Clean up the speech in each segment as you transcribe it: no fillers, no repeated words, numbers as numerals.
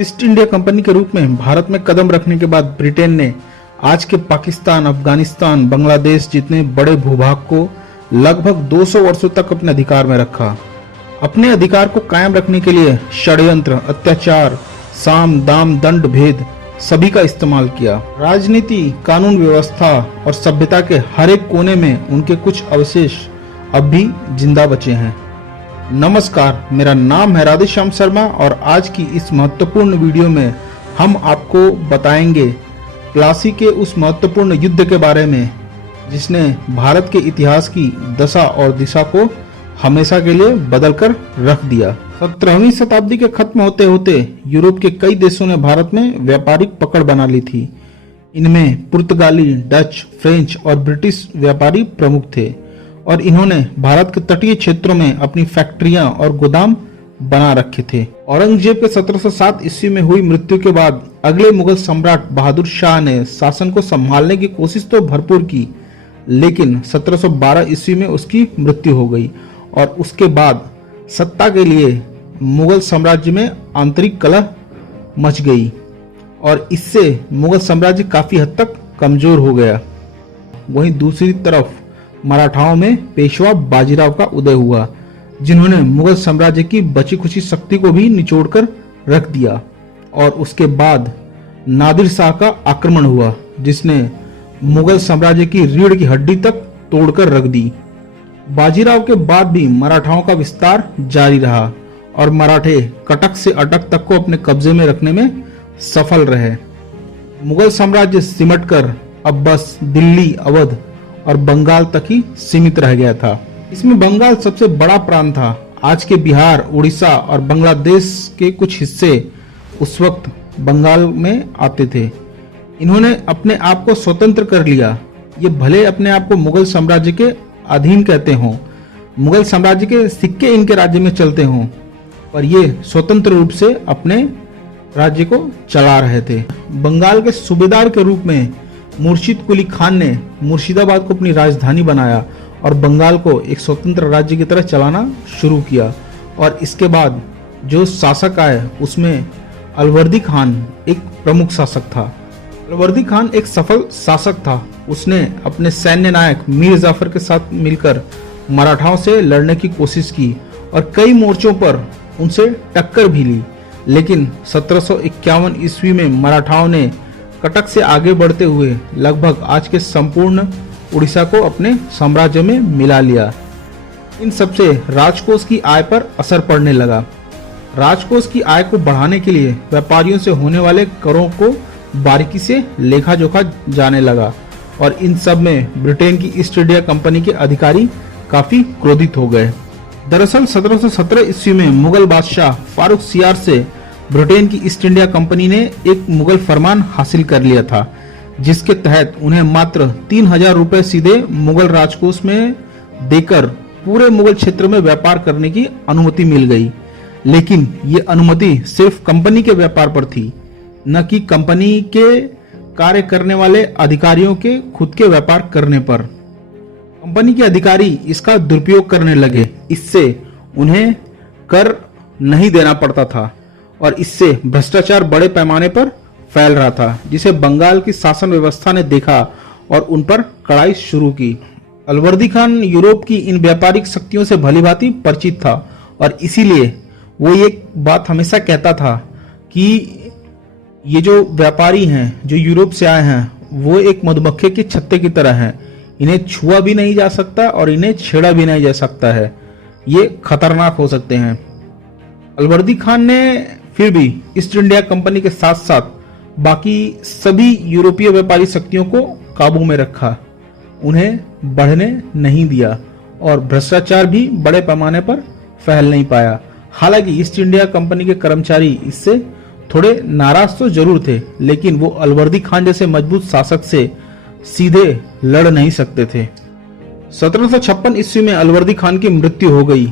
East India company के रूप में भारत में कदम रखने के बाद ब्रिटेन ने आज के पाकिस्तान, अफगानिस्तान, बांग्लादेश जितने बड़े भूभाग को लगभग 200 वर्षों तक अपने अधिकार में रखा। अपने अधिकार को कायम रखने के लिए षड्यंत्र, अत्याचार, साम, दाम, दंड, भेद सभी का इस्तेमाल किया। राजनीति, कानून व्यवस्था और सभ्यता के हर एक कोने में उनके कुछ अवशेष अब भी जिंदा बचे हैं। नमस्कार, मेरा नाम है राधेश्याम शर्मा और आज की इस महत्वपूर्ण वीडियो में हम आपको बताएंगे प्लासी के उस महत्वपूर्ण युद्ध के बारे में जिसने भारत के इतिहास की दशा और दिशा को हमेशा के लिए बदल कर रख दिया। 17वीं शताब्दी के खत्म होते होते यूरोप के कई देशों ने भारत में व्यापारिक पकड़ बना ली थी। इनमें पुर्तगाली, डच, फ्रेंच और ब्रिटिश व्यापारी प्रमुख थे और इन्होंने भारत के तटीय क्षेत्रों में अपनी फैक्ट्रियां और गोदाम बना रखे थे। औरंगजेब के 1707 ईस्वी में हुई मृत्यु के बाद अगले मुगल सम्राट बहादुर शाह ने शासन को संभालने की कोशिश तो भरपूर की, लेकिन 1712 ईस्वी में उसकी मृत्यु हो गई और उसके बाद सत्ता के लिए मुगल साम्राज्य में आंतरिक कलह मच गई और इससे मुगल साम्राज्य काफी हद तक कमजोर हो गया। वहीं दूसरी तरफ मराठाओं में पेशवा बाजीराव का उदय हुआ, जिन्होंने मुगल साम्राज्य की बची खुची शक्ति को भी निचोड़कर रख दिया और उसके बाद नादिर शाह का आक्रमण हुआ, जिसने मुगल साम्राज्य की रीढ़ की हड्डी तक तोड़कर रख दी। बाजीराव के बाद भी मराठाओं का विस्तार जारी रहा और मराठे कटक से अटक तक को अपने कब्जे में रखने में सफल रहे। मुगल साम्राज्य सिमटकर अब बस दिल्ली, अवध और बंगाल तक ही सीमित रह गया था। इसमें बंगाल सबसे बड़ा प्रांत था। आज के बिहार, उड़ीसा और बांग्लादेश के कुछ हिस्से उस वक्त बंगाल में आते थे। इन्होंने अपने आप को स्वतंत्र कर लिया। ये भले अपने आप को मुगल साम्राज्य के अधीन कहते हों, मुगल साम्राज्य के सिक्के इनके राज्य में चलते हों, पर ये स्वतंत्र रूप से अपने राज्य को चला रहे थे। बंगाल के सूबेदार के रूप में मुर्शिद कुली खान ने मुर्शिदाबाद को अपनी राजधानी बनाया और बंगाल को एक स्वतंत्र राज्य की तरह चलाना शुरू किया। और इसके बाद जो शासक आए उसमें अलवर्दी खान एक प्रमुख शासक था। अलवर्दी खान एक सफल शासक था। उसने अपने सैन्य नायक मीर जाफर के साथ मिलकर मराठाओं से लड़ने की कोशिश की और कई मोर्चों पर उनसे टक्कर भी ली, लेकिन 1751 ईस्वी में मराठाओं ने कटक से आगे बढ़ते हुए लगभग आज के संपूर्ण उड़ीसा को अपने साम्राज्य में मिला लिया। इन सबसे राजकोष की आय पर असर पड़ने लगा। राजकोष की आय को बढ़ाने के लिए व्यापारियों से होने वाले करों को बारीकी से लेखा जोखा जाने लगा और इन सब में ब्रिटेन की ईस्ट इंडिया कंपनी के अधिकारी काफी क्रोधित हो गए। दरअसल 1717 ईस्वी में मुगल बादशाह फारूक सियार से ब्रिटेन की ईस्ट इंडिया कंपनी ने एक मुगल फरमान हासिल कर लिया था, जिसके तहत उन्हें मात्र 3000 रुपए सीधे मुगल राजकोष में देकर पूरे मुगल क्षेत्र में व्यापार करने की अनुमति मिल गई। लेकिन ये अनुमति सिर्फ कंपनी के व्यापार पर थी, न कि कंपनी के कार्य करने वाले अधिकारियों के खुद के व्यापार करने पर। कंपनी के अधिकारी इसका दुरुपयोग करने लगे। इससे उन्हें कर नहीं देना पड़ता था और इससे भ्रष्टाचार बड़े पैमाने पर फैल रहा था, जिसे बंगाल की शासन व्यवस्था ने देखा और उन पर कड़ाई शुरू की। अलवर्दी खान यूरोप की इन व्यापारिक शक्तियों से भलीभांति परिचित था और इसीलिए वो ये बात हमेशा कहता था कि ये जो व्यापारी हैं, जो यूरोप से आए हैं, वो एक मधुमक्खी के छत्ते की तरह हैं। इन्हें छुआ भी नहीं जा सकता और इन्हें छेड़ा भी नहीं जा सकता है। ये खतरनाक हो सकते हैं। अलवर्दी खान ने फिर भी ईस्ट इंडिया कंपनी के साथ साथ बाकी सभी यूरोपीय व्यापारी शक्तियों को काबू में रखा, उन्हें बढ़ने नहीं दिया और भ्रष्टाचार भी बड़े पैमाने पर फैल नहीं पाया। हालांकि ईस्ट इंडिया कंपनी के कर्मचारी इससे थोड़े नाराज तो जरूर थे, लेकिन वो अलवर्दी खान जैसे मजबूत शासक से सीधे लड़ नहीं सकते थे। 1756 ईस्वी में अलवर्दी खान की मृत्यु हो गई।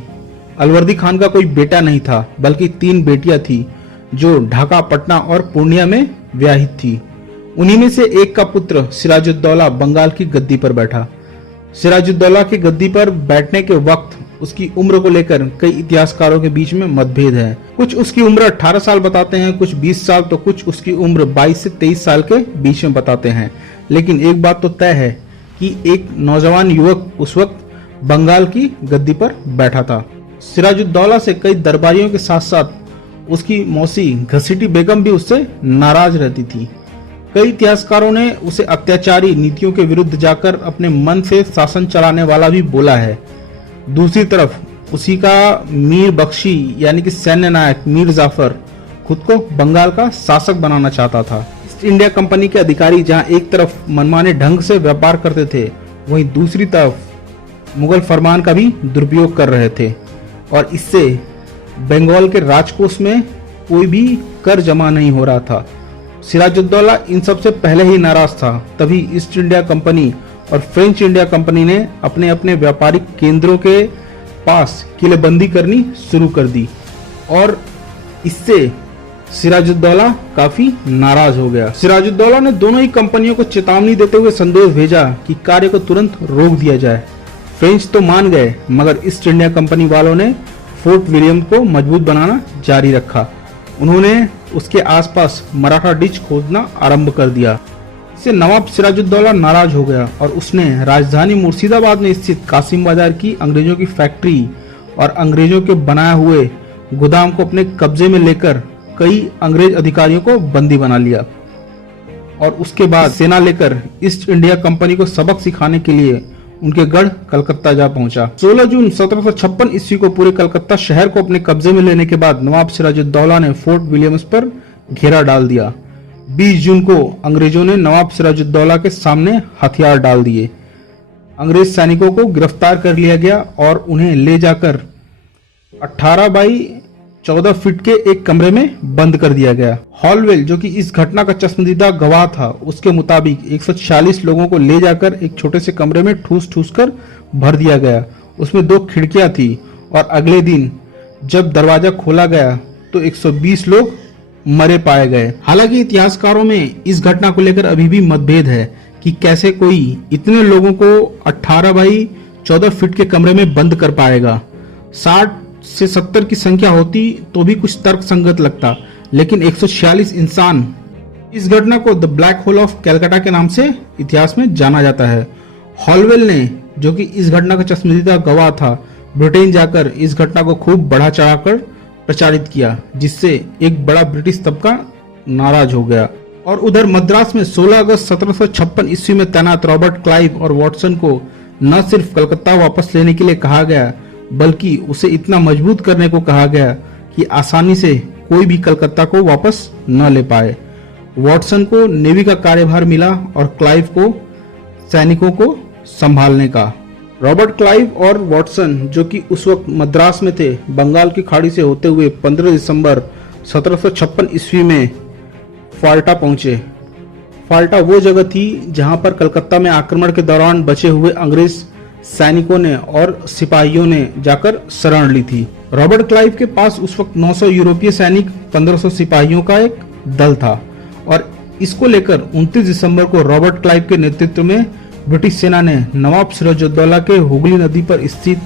अलवर्दी खान का कोई बेटा नहीं था, बल्कि 3 बेटियां थी जो ढाका, पटना और पूर्णिया में विवाहित थी। उन्हीं में से एक का पुत्र सिराजुद्दौला बंगाल की गद्दी पर बैठा। सिराजुद्दौला की गद्दी पर बैठने के वक्त उसकी उम्र को लेकर कई इतिहासकारों के बीच में मतभेद है। कुछ उसकी उम्र 18 साल बताते हैं, कुछ 20 साल, तो कुछ उसकी उम्र 22 से 23 साल के बीच में बताते हैं। लेकिन एक बात तो तय है कि एक नौजवान युवक उस वक्त बंगाल की गद्दी पर बैठा था। सिराजुद्दौला से कई दरबारियों के साथ साथ उसकी मौसी घसीटी बेगम भी उससे नाराज रहती थी। कई इतिहासकारों ने उसे अत्याचारी नीतियों के विरुद्ध जाकर अपने मन से शासन चलाने वाला भी बोला है। दूसरी तरफ उसी का मीर बख्शी यानी कि सैन्य नायक मीर जाफर खुद को बंगाल का शासक बनाना चाहता था। ईस्ट इंडिया कंपनी के अधिकारी जहां एक तरफ मनमाने ढंग से व्यापार करते थे, वहीं दूसरी तरफ मुगल फरमान का भी दुरुपयोग कर रहे थे और इससे बंगाल के राजकोष में कोई भी कर जमा नहीं हो रहा था। सिराजुद्दौला इन सब से पहले ही नाराज था। तभी ईस्ट इंडिया कंपनी और फ्रेंच इंडिया कंपनी ने अपने अपने व्यापारिक केंद्रों के पास किलेबंदी करनी शुरू कर दी और इससे सिराजुद्दौला काफी नाराज हो गया। सिराजुद्दौला ने दोनों ही कंपनियों को चेतावनी देते हुए संदेश भेजा कि कार्य को तुरंत रोक दिया जाए। फ्रेंच तो मान गए, मगर ईस्ट इंडिया कंपनी वालों ने फोर्ट विलियम को मजबूत बनाना जारी रखा। उन्होंने उसके आसपास मराठा डिच खोजना आरंभ कर दिया। इससे नवाब सिराजुद्दौला नाराज हो गया और उसने राजधानी मुर्शिदाबाद में स्थित कासिम बाजार की अंग्रेजों की फैक्ट्री और अंग्रेजों के बनाए हुए गोदाम को अपने कब्जे में लेकर कई अंग्रेज अधिकारियों को बंदी बना लिया और उसके बाद सेना लेकर ईस्ट इंडिया कंपनी को सबक सिखाने के लिए उनके गढ़ कलकत्ता जा पहुंचा। 16 जून 1756 ईस्वी को पूरे कलकत्ता शहर को अपने कब्जे में लेने के बाद नवाब सिराजुद्दौला ने फोर्ट विलियम्स पर घेरा डाल दिया। 20 जून को अंग्रेजों ने नवाब सिराजुद्दौला के सामने हथियार डाल दिए। अंग्रेज सैनिकों को गिरफ्तार कर लिया गया और उन्हें ले जाकर 18 बाई 14 फीट के एक कमरे में बंद कर दिया गया। हॉलवेल, जो कि इस घटना का चश्मदीदा गवाह था, उसके मुताबिक 146 लोगों को ले जाकर एक छोटे से कमरे में ठूस ठूस कर भर दिया गया। उसमें 2 खिड़कियां थी और अगले दिन जब दरवाजा खोला गया तो 120 लोग मरे पाए गए। हालांकि इतिहासकारों में इस घटना को लेकर अभी भी मतभेद है कि कैसे कोई इतने लोगों को 18 बाई 14 फीट के कमरे में बंद कर पाएगा। 60 से 70 की संख्या होती तो भी कुछ तर्क संगत लगता, लेकिन 146 इंसान। इस घटना को the black hole of Calcutta के नाम से इतिहास में जाना जाता है। हॉलवेल ने, जो कि इस घटना का चश्मदीदा गवाह था, ब्रिटेन जाकर इस घटना को खूब बढ़ा चढ़ाकर प्रचारित किया, जिससे एक बड़ा ब्रिटिश तबका नाराज हो गया। और उधर मद्रास में 16 अगस्त 1756 ईस्वी में तैनात रॉबर्ट क्लाइव और वॉटसन को न सिर्फ कलकत्ता वापस लेने के लिए कहा गया, बल्कि उसे इतना मजबूत करने को कहा गया कि आसानी से कोई भी कलकत्ता को वापस न ले पाए। वॉटसन को नेवी का कार्यभार मिला और क्लाइव को सैनिकों को संभालने का। रॉबर्ट क्लाइव और वॉटसन, जो कि उस वक्त मद्रास में थे, बंगाल की खाड़ी से होते हुए 15 दिसंबर 1756 ईस्वी में फाल्टा पहुंचे। फाल्टा वो जगह थी जहां पर कलकत्ता में आक्रमण के दौरान बचे हुए अंग्रेज सैनिकों ने और सिपाहियों ने जाकर शरण ली थी। रॉबर्ट क्लाइव के पास उस वक्त 900 यूरोपीय सैनिक, 1500 सिपाहियों का एक दल था और इसको लेकर 29 दिसंबर को रॉबर्ट क्लाइव के नेतृत्व में ब्रिटिश सेना ने नवाब सिराजुद्दौला के हुगली नदी पर स्थित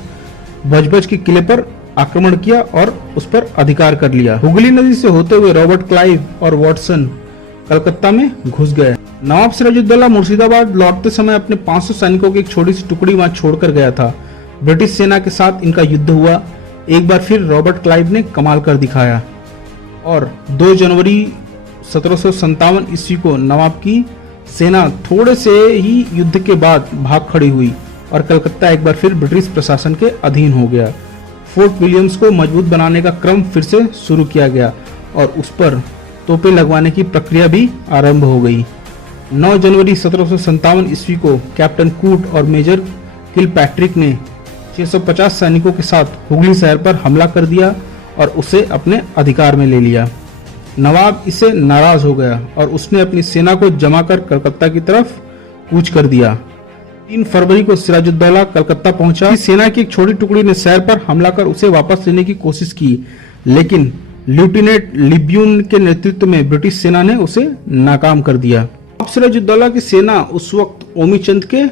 बजबज के किले पर आक्रमण किया और उस पर अधिकार कर लिया। हुगली नदी से होते हुए रॉबर्ट क्लाइव और वॉटसन कलकत्ता में घुस गए। नवाब सिराजुद्दौला मुर्शिदाबाद लौटते समय अपने 500 सैनिकों की एक छोटी सी टुकड़ी वहां छोड़कर गया था। ब्रिटिश सेना के साथ इनका युद्ध हुआ। एक बार फिर रॉबर्ट क्लाइव ने कमाल कर दिखाया और 2 जनवरी 1757 ईस्वी को नवाब की सेना थोड़े से ही युद्ध के बाद भाग खड़ी हुई और कलकत्ता एक बार फिर ब्रिटिश प्रशासन के अधीन हो गया। फोर्ट विलियम्स को मजबूत बनाने का क्रम फिर से शुरू किया गया और उस पर तोपें लगवाने की प्रक्रिया भी आरंभ हो गई। 9 जनवरी 1757 ईस्वी को कैप्टन कूट और मेजर किलपैट्रिक ने 650 सैनिकों के साथ हुगली शहर पर हमला कर दिया और उसे अपने अधिकार में ले लिया। नवाब इसे नाराज हो गया और उसने अपनी सेना को जमा कर कलकत्ता की तरफ कूच कर दिया। 3 फरवरी को सिराजुद्दौला कलकत्ता पहुंचा। सेना की एक छोटी टुकड़ी ने शहर पर हमला कर उसे वापस लेने की कोशिश की, लेकिन लेफ्टिनेंट लिब्यून के नेतृत्व में ब्रिटिश सेना ने उसे नाकाम कर दिया। अब सिराजुद्दौला की सेना उस वक्त ओमीचंद के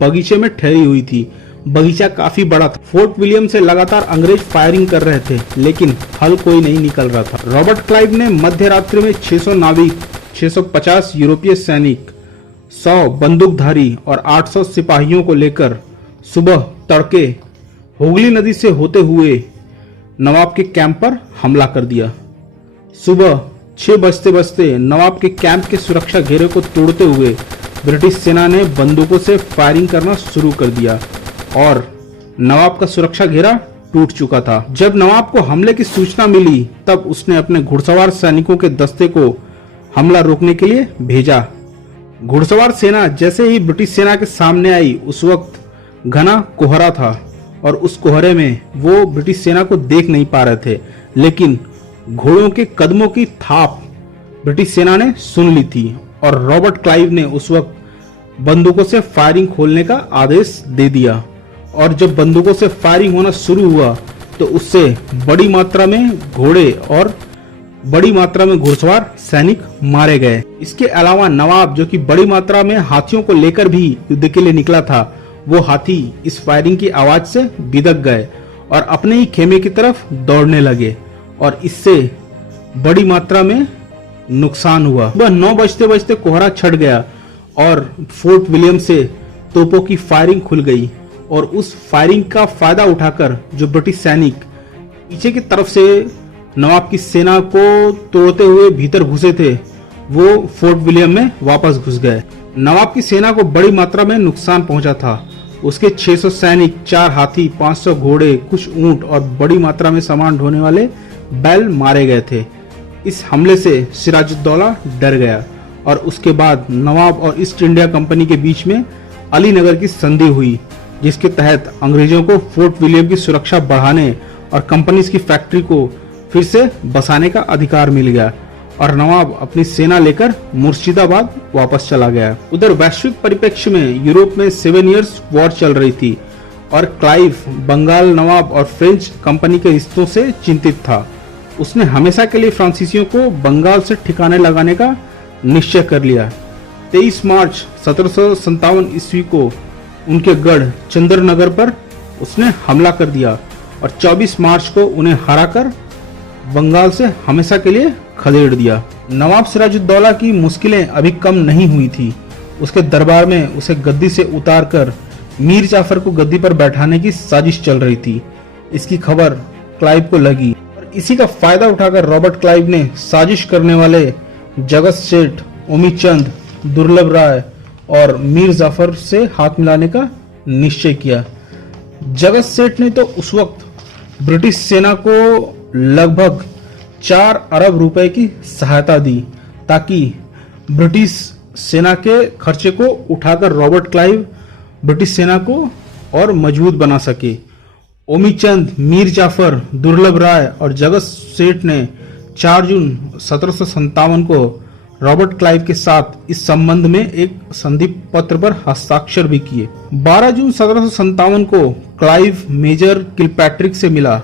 बगीचे में ठहरी हुई थी। बगीचा काफी बड़ा था। फोर्ट विलियम से लगातार अंग्रेज फायरिंग कर रहे थे, लेकिन फल कोई नहीं निकल रहा था। रॉबर्ट क्लाइव ने मध्य रात्रि में 600 नाविक, 650 यूरोपीय सैनिक, 100 बंदूकधारी और 800 सिपाहियों को लेकर सुबह तड़के हुगली नदी से होते हुए नवाब के कैंप पर हमला कर दिया। सुबह 6 बजते बजते नवाब के कैंप के सुरक्षा घेरे को तोड़ते हुए ब्रिटिश सेना ने बंदूकों से फायरिंग करना शुरू कर दिया और नवाब का सुरक्षा घेरा टूट चुका था। जब नवाब को हमले की सूचना मिली, तब उसने अपने घुड़सवार सैनिकों के दस्ते को हमला रोकने के लिए भेजा। घुड़सवार सेना जैसे ही ब्रिटिश सेना के सामने आई, उस वक्त घना कोहरा था और उस कोहरे में वो ब्रिटिश सेना को देख नहीं पा रहे थे, लेकिन घोड़ों के कदमों की थाप ब्रिटिश सेना ने सुन ली थी और रॉबर्ट क्लाइव ने उस वक्त बंदूकों से फायरिंग खोलने का आदेश दे दिया। और जब बंदूकों से फायरिंग होना शुरू हुआ तो उससे बड़ी मात्रा में घोड़े और बड़ी मात्रा में घुड़सवार सैनिक मारे गए। इसके अलावा नवाब, जो कि बड़ी मात्रा में हाथियों को लेकर भी युद्ध के लिए निकला था, वो हाथी इस फायरिंग की आवाज से बिदक गए और अपने ही खेमे की तरफ दौड़ने लगे और इससे बड़ी मात्रा में नुकसान हुआ। वह 9 बजते बजते कोहरा छट गया और फोर्ट विलियम से तोपों की फायरिंग खुल गई और उस फायरिंग का फायदा उठाकर जो ब्रिटिश सैनिक पीछे की तरफ से नवाब की सेना को तोड़ते हुए भीतर घुसे थे, वो फोर्ट विलियम में वापस घुस गए। नवाब की सेना को बड़ी मात्रा में नुकसान पहुंचा था। उसके 600 सैनिक, 4 हाथी, 500 घोड़े, कुछ ऊंट और बड़ी मात्रा में सामान ढोने वाले बैल मारे गए थे। इस हमले से सिराजुद्दौला डर गया और उसके बाद नवाब और ईस्ट इंडिया कंपनी के बीच में अलीनगर की संधि हुई, जिसके तहत अंग्रेजों को फोर्ट विलियम की सुरक्षा बढ़ाने और कंपनी की फैक्ट्री को फिर से बसाने का अधिकार मिल गया और नवाब अपनी सेना लेकर मुर्शिदाबाद वापस चला गया। उधर वैश्विक परिप्रेक्ष्य में यूरोप में 7 इयर्स वॉर चल रही थी और क्लाइव बंगाल नवाब और फ्रेंच कंपनी के रिश्तों से चिंतित था। उसने हमेशा के लिए फ्रांसीसियों को बंगाल से ठिकाने लगाने का निश्चय कर लिया। 23 मार्च 1757 ईस्वी को उनके गढ़ चंद्रनगर पर उसने हमला कर दिया और 24 मार्च को उन्हें हराकर बंगाल से हमेशा के लिए खदेड़ दिया। नवाब सिराजुद्दौला की मुश्किलें अभी कम नहीं हुई थी। उसके दरबार में उसे गद्दी से उतारकर मीर जाफर को गद्दी पर बैठाने की साजिश चल रही थी। इसकी खबर क्लाइव को लगी और इसी का फायदा उठाकर रॉबर्ट क्लाइव ने साजिश करने वाले जगत सेठ, ओमीचंद, दुर्लभ राय और मीर जाफर से हाथ मिलाने का निश्चय किया। जगत सेठ ने तो उस वक्त ब्रिटिश सेना को लगभग 4 अरब रुपए की सहायता दी ताकि ब्रिटिश सेना के खर्चे को उठाकर रॉबर्ट क्लाइव ब्रिटिश सेना को और मजबूत बना सके। ओमीचंद, मीर जाफर, दुर्लभ राय और जगत सेठ ने 4 जून 1757 को रॉबर्ट क्लाइव के साथ इस संबंध में एक संधि पत्र पर हस्ताक्षर भी किए। 12 जून 1757 को क्लाइव मेजर किलपैट्रिक से मिला।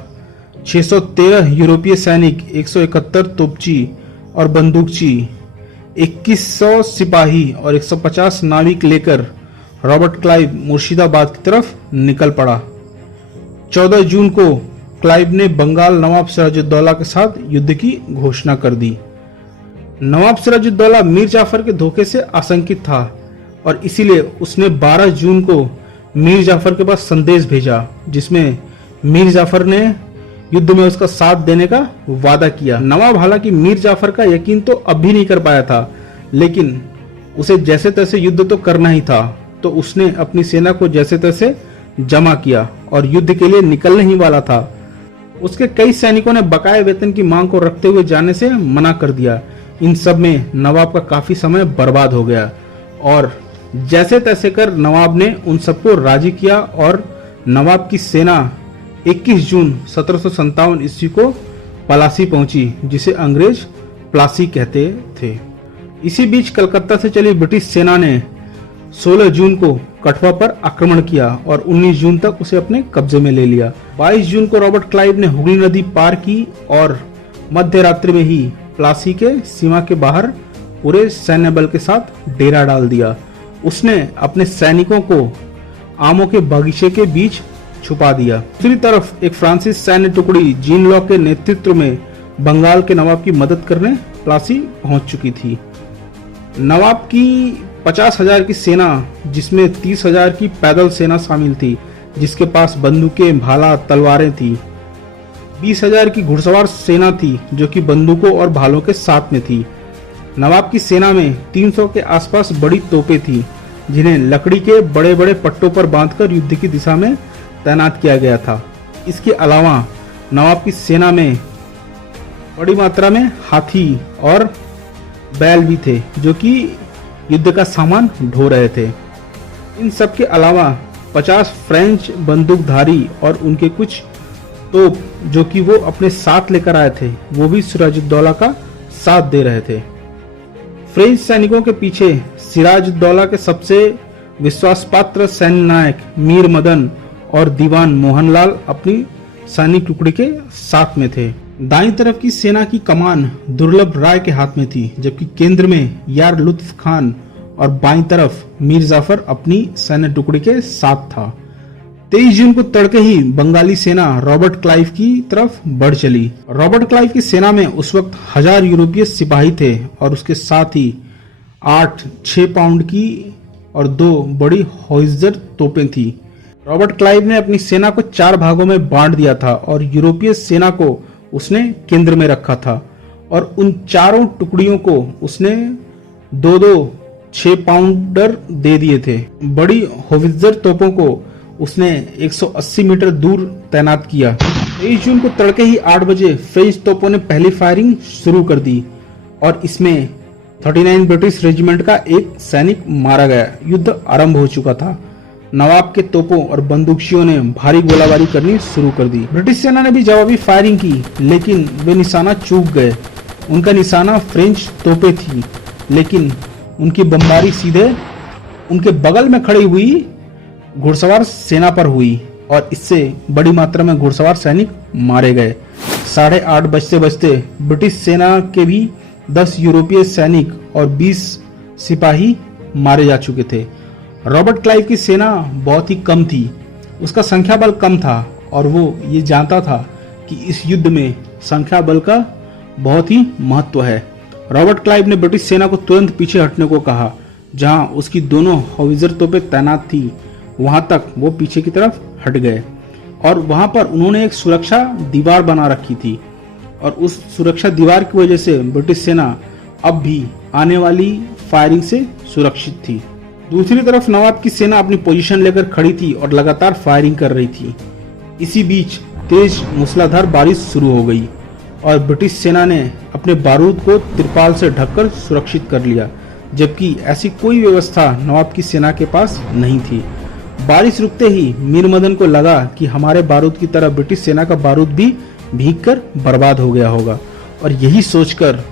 613 यूरोपीय सैनिक, 171 तोपची और बंदूकची, 2100 सिपाही और 150 नाविक लेकर रॉबर्ट क्लाइव मुर्शिदाबाद की तरफ निकल पड़ा। 14 जून को क्लाइव ने बंगाल नवाब सिराजुद्दौला के साथ युद्ध की घोषणा कर दी। नवाब सिराजुद्दौला मीर जाफर के धोखे से आशंकित था और इसीलिए उसने 12 जून को मीर जाफर के पास संदेश भेजा, जिसमें मीर जाफर ने युद्ध में उसका साथ देने का वादा किया। नवाब हालांकि मीर जाफर का यकीन तो अब भी नहीं कर पाया था, लेकिन उसे जैसे तैसे युद्ध तो करना ही था, तो उसने अपनी सेना को जैसे तैसे जमा किया और युद्ध के लिए निकलने ही वाला था। उसके कई सैनिकों ने बकाया वेतन की मांग को रखते हुए जाने से मना कर दिया। इन सब में नवाब का काफी समय बर्बाद हो गया और जैसे तैसे कर नवाब ने उन सबको राजी किया और नवाब की सेना 21 जून 1757 ईस्वी को पलासी पहुंची, जिसे अंग्रेज प्लासी कहते थे। इसी बीच कलकत्ता से चली ब्रिटिश सेना ने 16 जून को कठवा पर आक्रमण किया और 19 जून तक उसे अपने कब्जे में ले लिया। 22 जून को रॉबर्ट क्लाइव ने हुगली नदी पार की और मध्य रात्रि में ही प्लासी के सीमा के बाहर पूरे सैन्य बल के साथ डेरा डाल दिया। उसने अपने सैनिकों को आमों के बगीचे के बीच छुपा दिया। दूसरी तरफ एक फ्रांसीसी सैन्य टुकड़ी जीन लॉ के नेतृत्व में बंगाल के नवाब की मदद करने प्लासी पहुंच चुकी थी। नवाब की 50,000 की सेना, जिसमें 30,000 की पैदल सेना शामिल थी, जिसके पास बंदूकें, भाला, तलवारें थी। 20,000 की घुड़सवार सेना थी, जो कि बंदूकों और भालों के साथ में थी। नवाब की सेना में 300 के आसपास बड़ी तोपें थी, जिन्हें लकड़ी के बड़े बड़े पट्टों पर बांधकर युद्ध की दिशा में तैनात किया गया था। इसके अलावा नवाब की सेना में बड़ी मात्रा में हाथी और बैल भी थे, जो कि युद्ध का सामान ढो रहे थे। इन सब के अलावा 50 फ्रेंच बंदूकधारी और उनके कुछ तोप, जो कि वो अपने साथ लेकर आए थे, वो भी सिराजुद्दौला का साथ दे रहे थे। फ्रेंच सैनिकों के पीछे सिराजुद्दौला के सबसे विश्वासपात्र सैन्य नायक मीर मदन और दीवान मोहनलाल अपनी सैनिक टुकड़ी के साथ में थे। दाईं तरफ की सेना की कमान दुर्लभ राय के हाथ में थी, जबकि केंद्र में यार लुत्फ खान और बाईं तरफ मीर जाफर अपनी सैन्य टुकड़ी के साथ था। 23 जून को तड़के ही बंगाली सेना रॉबर्ट क्लाइव की तरफ बढ़ चली। रॉबर्ट क्लाइव की सेना में उस वक्त 1000 यूरोपीय सिपाही थे और उसके साथ ही 8 6 पाउंड की और 2 बड़ी होइजर तोपें थी। रॉबर्ट क्लाइव ने अपनी सेना को 4 भागों में बांट दिया था और यूरोपीय सेना को उसने केंद्र में रखा था और उन चारों टुकड़ियों को उसने 2-2 6 पाउंडर दे दिए थे। बड़ी होवित्जर तोपों को उसने 180 मीटर दूर तैनात किया। 23 जून को तड़के ही 8 बजे फ्रेंच तोपों ने पहली फायरिंग शुरू कर दी और इसमें 39 ब्रिटिश रेजिमेंट का एक सैनिक मारा गया। युद्ध आरंभ हो चुका था। नवाब के तोपों और बंदूकशियों ने भारी गोलाबारी करनी शुरू कर दी। ब्रिटिश सेना ने भी जवाबी फायरिंग की, लेकिन वे निशाना चूक गए। उनका निशाना फ्रेंच तोपें थी, लेकिन उनकी बमबारी सीधे उनके बगल में खड़ी हुई घुड़सवार सेना पर हुई और इससे बड़ी मात्रा में घुड़सवार सैनिक मारे गए। 8:30 बजते बजते ब्रिटिश सेना के भी 10 यूरोपीय सैनिक और 20 सिपाही मारे जा चुके थे। रॉबर्ट क्लाइव की सेना बहुत ही कम थी, उसका संख्या बल कम था और वो ये जानता था कि इस युद्ध में संख्या बल का बहुत ही महत्व है। रॉबर्ट क्लाइव ने ब्रिटिश सेना को तुरंत पीछे हटने को कहा। जहां उसकी दोनों होवित्जर तोपें तैनात थी, वहां तक वो पीछे की तरफ हट गए और वहां पर उन्होंने एक सुरक्षा दीवार बना रखी थी और उस सुरक्षा दीवार की वजह से ब्रिटिश सेना अब भी आने वाली फायरिंग से सुरक्षित थी। दूसरी तरफ नवाब की सेना अपनी पोजीशन लेकर खड़ी थी और लगातार फायरिंग कर रही थी। इसी बीच तेज मूसलाधार बारिश शुरू हो गई और ब्रिटिश सेना ने अपने बारूद को तिरपाल से ढककर सुरक्षित कर लिया, जबकि ऐसी कोई व्यवस्था नवाब की सेना के पास नहीं थी। बारिश रुकते ही मीर मदन को लगा कि हमारे बारूद की तरह ब्रिटिश सेना का बारूद भी भीगकर बर्बाद हो गया होगा और यही सोचकर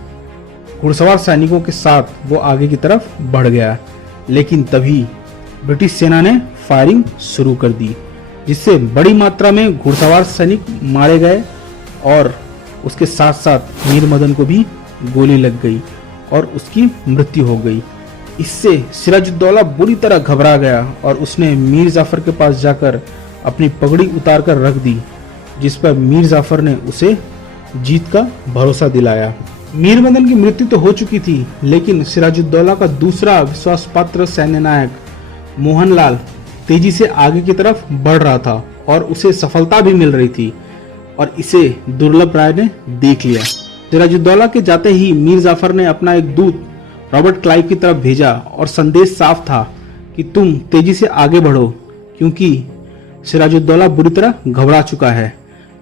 घुड़सवार सैनिकों के साथ वो आगे की तरफ बढ़ गया। लेकिन तभी ब्रिटिश सेना ने फायरिंग शुरू कर दी, जिससे बड़ी मात्रा में घुड़सवार सैनिक मारे गए और उसके साथ साथ मीर मदन को भी गोली लग गई और उसकी मृत्यु हो गई। इससे सिराजुद्दौला बुरी तरह घबरा गया और उसने मीर जाफर के पास जाकर अपनी पगड़ी उतार कर रख दी, जिस पर मीर जाफर ने उसे जीत का भरोसा दिलाया। मीर मदन की मृत्यु तो हो चुकी थी, लेकिन सिराजुद्दौला का दूसरा विश्वासपात्र सैन्य नायक मोहनलाल तेजी से आगे की तरफ बढ़ रहा था और उसे सफलता भी मिल रही थी और इसे दुर्लभ राय ने देख लिया। सिराजुद्दौला के जाते ही मीर जाफर ने अपना एक दूत रॉबर्ट क्लाइव की तरफ भेजा और संदेश साफ था कि तुम तेजी से आगे बढ़ो, क्योंकि सिराजुद्दौला बुरी तरह घबरा चुका है।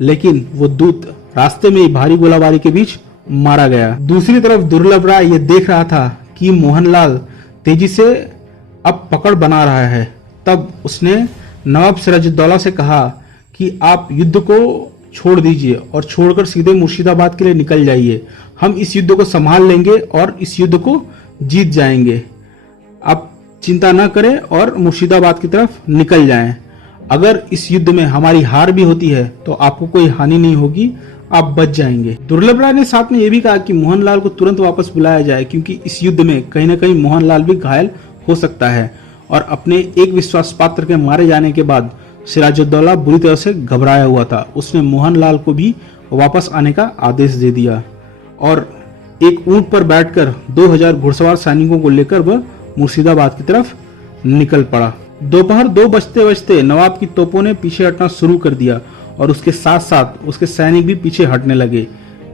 लेकिन वो दूत रास्ते में ही भारी गोलाबारी के बीच मारा गया। दूसरी तरफ दुर्लभ राय ये देख रहा था कि मोहनलाल तेजी से अब पकड़ बना रहा है। तब उसने नवाब सिराजुद्दौला से कहा कि आप युद्ध को छोड़ दीजिए और छोड़कर सीधे मुर्शिदाबाद के लिए निकल जाइए। हम इस युद्ध को संभाल लेंगे और इस युद्ध को जीत जाएंगे। आप चिंता न करें और मुर्शिदाबाद की तरफ निकल जाएं। अगर इस युद्ध में हमारी हार भी होती है तो आपको कोई हानि नहीं होगी, आप बच जाएंगे। दुर्लभ राय ने साथ में यह भी कहा कि मोहनलाल को तुरंत वापस बुलाया जाए, क्योंकि इस युद्ध में कहीं न कहीं मोहनलाल भी घायल हो सकता है और अपने एक विश्वास पात्र के मारे जाने के बाद सिराजुद्दौला बुरी तरह से घबराया हुआ था। उसने मोहनलाल को भी वापस आने का आदेश दे दिया और एक ऊंट पर बैठकर 2000 घुड़सवार सैनिकों को लेकर वह मुर्शिदाबाद की तरफ निकल पड़ा। दोपहर 2 बजते बजते नवाब की तोपों ने पीछे हटना शुरू कर दिया और उसके साथ साथ उसके सैनिक भी पीछे हटने लगे।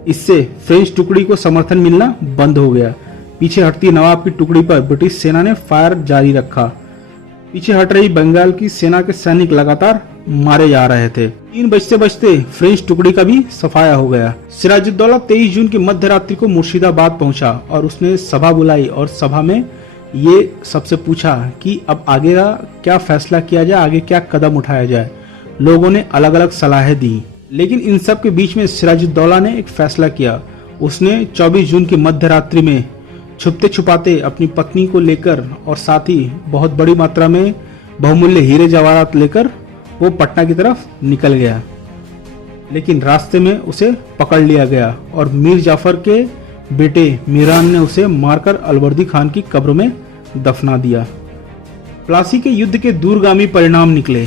इससे फ्रेंच टुकड़ी को समर्थन मिलना बंद हो गया। पीछे हटती नवाब की टुकड़ी पर ब्रिटिश सेना ने फायर जारी रखा। पीछे हट रही बंगाल की सेना के सैनिक लगातार मारे जा रहे थे। 3 बजते बजते फ्रेंच टुकड़ी का भी सफाया हो गया। सिराजुद्दौला 23 जून की मध्य रात्रि को मुर्शिदाबाद पहुंचा और उसने सभा बुलाई और सभा में ये सबसे पूछा कि अब आगे का क्या फैसला किया जाए, आगे क्या कदम उठाया जाए। लोगों ने अलग अलग सलाहें दी, लेकिन इन सब के बीच में सिराजुद्दौला ने एक फैसला किया। उसने 24 जून की मध्य रात्रि में छुपते छुपाते अपनी पत्नी को लेकर और साथ ही बहुत बड़ी मात्रा में बहुमूल्य हीरे जवाहरात लेकर वो पटना की तरफ निकल गया। लेकिन रास्ते में उसे पकड़ लिया गया और मीर जाफर के बेटे मीरान ने उसे मारकर अलवर्दी खान की कब्र में दफना दिया। प्लासी के युद्ध के दूरगामी परिणाम निकले।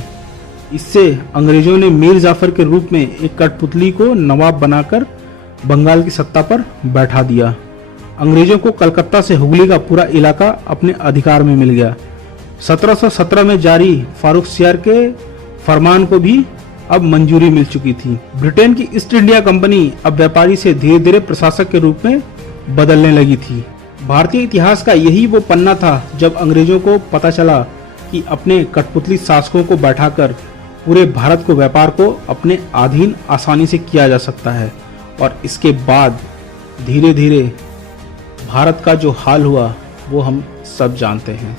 इससे अंग्रेजों ने मीर जाफर के रूप में एक कठपुतली को नवाब बनाकर बंगाल की सत्ता पर बैठा दिया। अंग्रेजों को कलकत्ता से हुगली का पूरा इलाका अपने अधिकार में मिल गया। 1717 में जारी फारुखसियार के फरमान को भी अब मंजूरी मिल चुकी थी। ब्रिटेन की ईस्ट इंडिया कंपनी अब व्यापारी से धीरे धीरे प्रशासक के रूप में बदलने लगी थी। भारतीय इतिहास का यही वो पन्ना था जब अंग्रेजों को पता चला कि अपने कठपुतली शासकों को बैठाकर पूरे भारत को व्यापार को अपने अधीन आसानी से किया जा सकता है। और इसके बाद धीरे धीरे भारत का जो हाल हुआ वो हम सब जानते हैं।